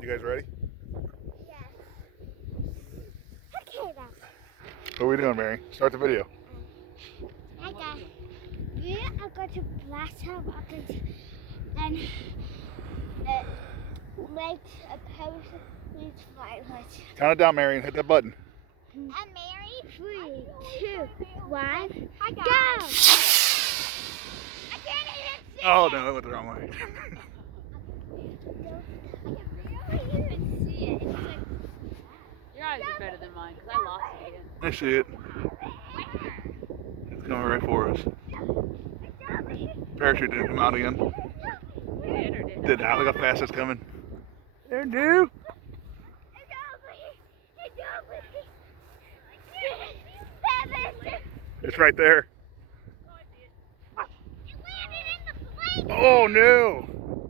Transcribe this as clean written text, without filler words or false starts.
You guys ready? Yes. Okay then. What are we doing, Mary? Start the video. Hi guys. We are going to blast her rockets and make a person with fireworks. Count it down, Marion. Hit that button. And Mary, 3, 2, 1, go! I can't even see Oh it. no, it went the wrong way. I can't even see it. It's like, Your eyes are better than mine because I lost it again. I see it. It's coming right for us. Parachute didn't come out again. Did or did Did not. Look how fast it's coming. There, dude. It's right there. It landed in the plate. Oh no.